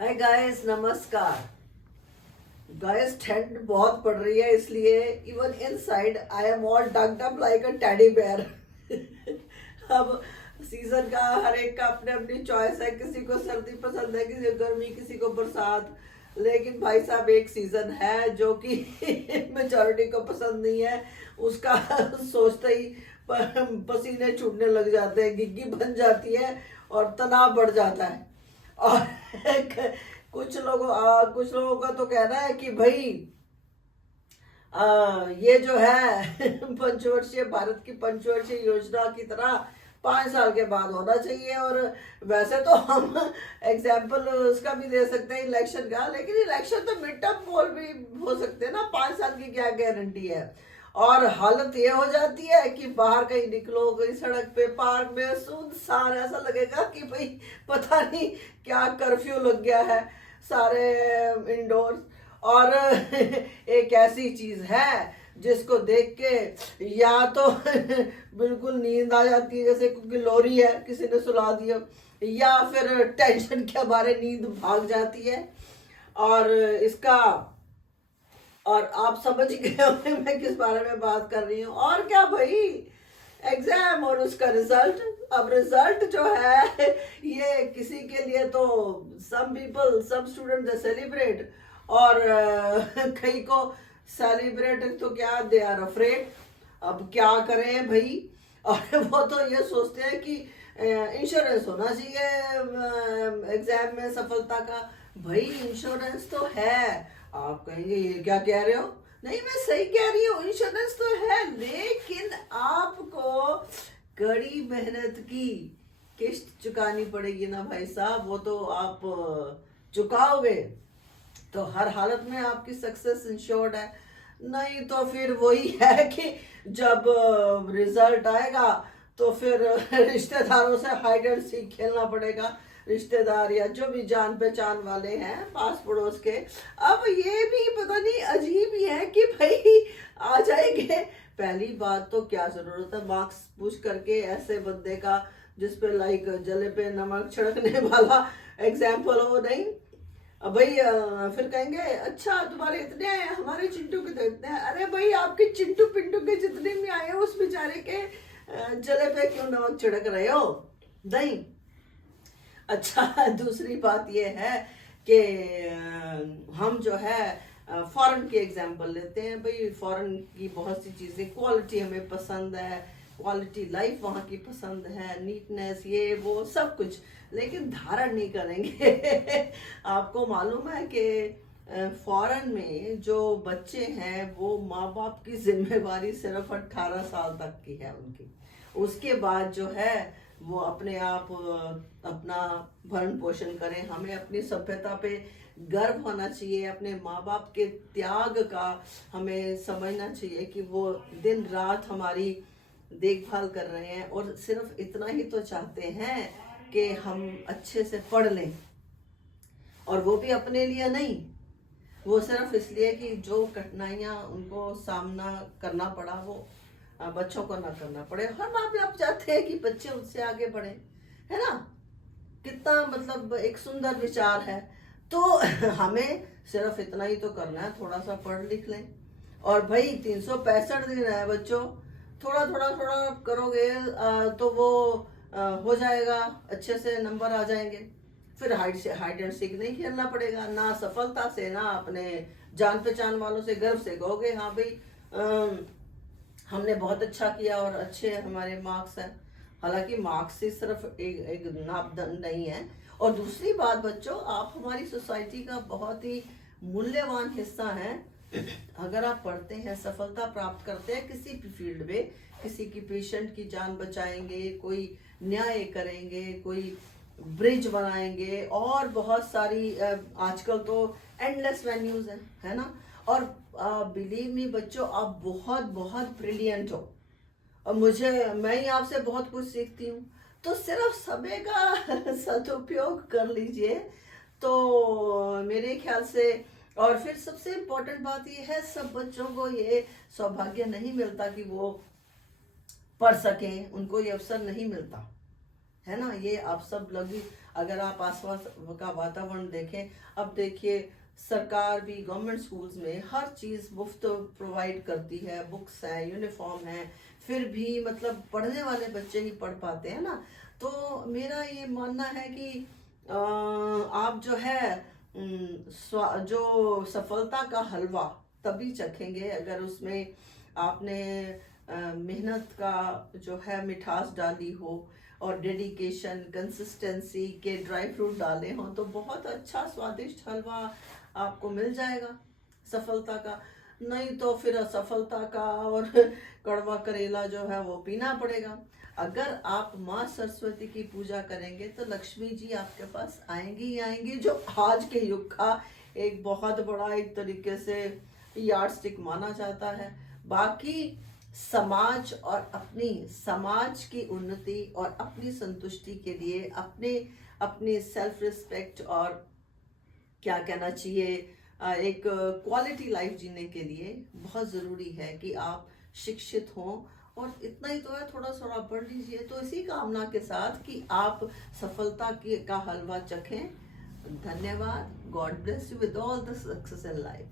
Hi guys, नमस्कार। Guys, ठंड बहुत पड़ रही है, इसलिए even inside I am all ducked up like a teddy bear. अब सीजन का हर एक का अपने अपनी चॉइस है। किसी को सर्दी पसंद है, किसी को गर्मी, किसी को बरसात। लेकिन भाई साहब, एक सीजन है जो कि मेजॉरिटी को पसंद नहीं है। उसका सोचते ही पसीने छूटने लग जाते हैं, गिग्गी बन जाती है और तनाव बढ़ जाता है। और कुछ लोगों का तो कहना है कि भाई ये जो है पंचवर्षीय, भारत की पंचवर्षीय योजना की तरह 5 साल के बाद होना चाहिए। और वैसे तो हम एग्जाम्पल उसका भी दे सकते हैं, इलेक्शन का। लेकिन इलेक्शन तो मिड टर्म पोल भी हो सकते हैं ना, 5 साल की क्या गारंटी है। और हालत ये हो जाती है कि बाहर कहीं निकलो, कहीं सड़क पे, पार्क में, सुनसान, ऐसा लगेगा कि भाई पता नहीं क्या कर्फ्यू लग गया है, सारे इंडोर्स। और एक ऐसी चीज है जिसको देख के या तो बिल्कुल नींद आ जाती है, जैसे क्योंकि लोरी है, किसी ने सुला दिया, या फिर टेंशन के बारे नींद भाग जाती है। और इसका और आप समझ गए होंगे मैं किस बारे में बात कर रही हूँ। और क्या भाई, एग्जाम और उसका रिजल्ट। अब रिजल्ट जो है ये किसी के लिए तो सम स्टूडेंट दे सेलिब्रेट, और कई को सेलिब्रेट तो क्या, दे आर अफ्रेड। अब क्या करें भाई। और वो तो ये सोचते हैं कि इंश्योरेंस होना चाहिए एग्जाम में सफलता का। भाई इंश्योरेंस तो है। आप कहेंगे ये क्या कह रहे हो। नहीं, मैं सही कह रही हूँ, इंश्योरेंस तो है, लेकिन आपको कड़ी मेहनत की किस्त चुकानी पड़ेगी ना भाई साहब। वो तो आप चुकाओगे तो हर हालत में आपकी सक्सेस इंश्योर्ड है। नहीं तो फिर वही है कि जब रिजल्ट आएगा तो फिर रिश्तेदारों से हाइड एंड सीक खेलना पड़ेगा। रिश्तेदार या जो भी जान पहचान वाले हैं, पास पड़ोस के। अब ये भी पता नहीं अजीब ही है कि भाई आ जाएंगे। पहली बात तो क्या जरूरत है मार्क्स पूछ करके ऐसे बंदे का जिसपे लाइक जले पे नमक छिड़कने वाला एग्जाम्पल हो। नहीं, अब भाई फिर कहेंगे अच्छा तुम्हारे इतने आए, हमारे चिंटू के तो इतने हैं। अरे भाई, आपके चिंटू पिंटू के जितने भी आए उस बेचारे के जले पे क्यों नमक छिड़क रहे हो। नहीं। अच्छा, दूसरी बात यह है कि हम जो है फॉरेन की एग्जांपल लेते हैं। भाई फॉरेन की बहुत सी चीज़ें, क्वालिटी हमें पसंद है, क्वालिटी लाइफ वहाँ की पसंद है, नीटनेस, ये वो सब कुछ, लेकिन धारण नहीं करेंगे। आपको मालूम है कि फॉरेन में जो बच्चे हैं वो माँ बाप की जिम्मेवारी सिर्फ 18 साल तक की है उनकी। उसके बाद जो है वो अपने आप अपना भरण पोषण करें। हमें अपनी सभ्यता पे गर्व होना चाहिए, अपने माँ बाप के त्याग का हमें समझना चाहिए कि वो दिन रात हमारी देखभाल कर रहे हैं, और सिर्फ इतना ही तो चाहते हैं कि हम अच्छे से पढ़ लें। और वो भी अपने लिए नहीं, वो सिर्फ इसलिए कि जो कठिनाइयाँ उनको सामना करना पड़ा वो बच्चों को ना करना पड़े। हर माँ बाप चाहते हैं कि बच्चे उससे आगे बढ़े, है ना। कितना मतलब एक सुंदर विचार है। तो हमें सिर्फ इतना ही तो करना है, थोड़ा सा पढ़ लिख लें। और भाई 365 दिन है बच्चों, थोड़ा थोड़ा थोड़ा करोगे तो वो हो जाएगा, अच्छे से नंबर आ जाएंगे। फिर हाइड एंड सीक नहीं खेलना पड़ेगा, ना सफलता से, ना अपने जान पहचान वालों से गर्व से कहोगे हाँ भाई हमने बहुत अच्छा किया और अच्छे हमारे मार्क्स हैं। हालांकि मार्क्स ही सिर्फ एक नापदंड नहीं है। और दूसरी बात बच्चों, आप हमारी सोसाइटी का बहुत ही मूल्यवान हिस्सा हैं। अगर आप पढ़ते हैं, सफलता प्राप्त करते हैं किसी भी फील्ड में, किसी की पेशेंट की जान बचाएंगे, कोई न्याय करेंगे, कोई ब्रिज बनाएंगे, और बहुत सारी आजकल तो एंडलेस वेन्यूज हैं, है ना। और बिलीव मी बच्चों, आप बहुत बहुत ब्रिलियंट हो, और मैं ही आपसे बहुत कुछ सीखती हूँ। तो सिर्फ समय का सदुपयोग कर लीजिए तो मेरे ख्याल से। और फिर सबसे इम्पोर्टेंट बात ये है, सब बच्चों को ये सौभाग्य नहीं मिलता कि वो पढ़ सकें, उनको ये अवसर नहीं मिलता, है ना। ये आप सब लोग अगर आप आसपास का वातावरण देखें, अब देखिए सरकार भी गवर्नमेंट स्कूल्स में हर चीज़ मुफ्त प्रोवाइड करती है, बुक्स हैं, यूनिफॉर्म है, फिर भी मतलब पढ़ने वाले बच्चे ही पढ़ पाते हैं ना। तो मेरा ये मानना है कि आप जो है जो सफलता का हलवा तभी चखेंगे अगर उसमें आपने मेहनत का जो है मिठास डाली हो, और डेडिकेशन, कंसिस्टेंसी के ड्राई फ्रूट डाले हों, तो बहुत अच्छा स्वादिष्ट हलवा आपको मिल जाएगा सफलता का। नहीं तो फिर असफलता का और कड़वा करेला जो है वो पीना पड़ेगा। अगर आप माँ सरस्वती की पूजा करेंगे तो लक्ष्मी जी आपके पास आएंगी ही आएंगी, जो आज के युग का एक बहुत बड़ा एक तरीके से यार्डस्टिक माना जाता है। बाकी समाज और अपनी समाज की उन्नति और अपनी संतुष्टि के लिए, अपने अपनी सेल्फ रिस्पेक्ट और क्या कहना चाहिए एक क्वालिटी लाइफ जीने के लिए बहुत ज़रूरी है कि आप शिक्षित हों। और इतना ही तो है, थोड़ा थोड़ा पढ़ लीजिए। तो इसी कामना के साथ कि आप सफलता की का हलवा चखें। धन्यवाद। God bless you with all the success in life.